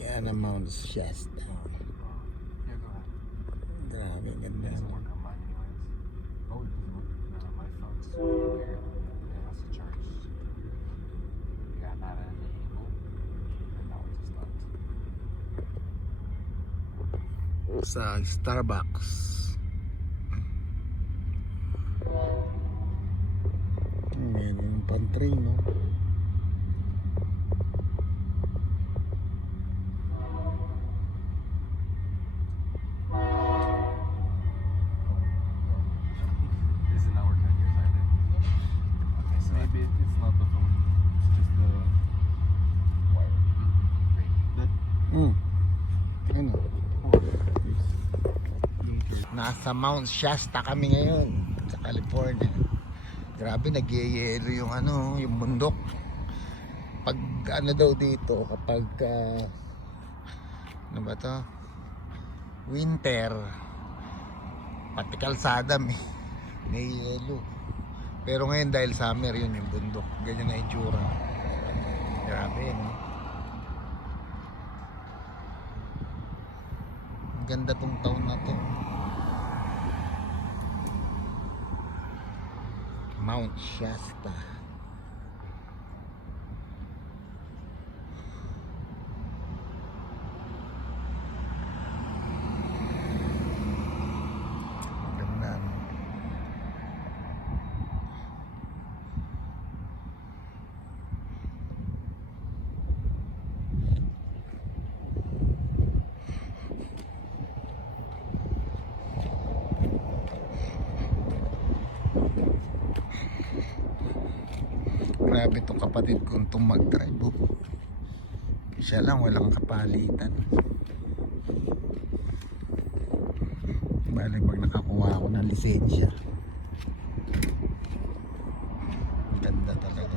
Yan ang Mount Shasta. Yeah, go ahead. Grabe, It ganda. doesn't work on mine anyways. Oh, it doesn't work. No, my phone's super weird. It has to charge super weird. You got that at an angle. And now it just left. Sa Starbucks. Meron yung pantry, no? Is it not working on yours either? Okay, so maybe it's not the phone. It's just the wire. Great. That, Ano? Nasa Mount Shasta kami ngayon sa California. Grabe, nagyeyelo yung ano, yung bundok. Pag ano daw dito, kapag ano ba to? Winter, pati kalsada may yelo. Pero ngayon dahil summer, yun yung bundok. Ganyan na itsura. Grabe, no? Ang ganda tong taon na to. Mount Shasta. Ganda, no? Grabe itong kapatid kong itong mag-drive. Siya lang, walang kapalitan. Bale, pag nakakuha ako ng lisensya. Ganda talaga.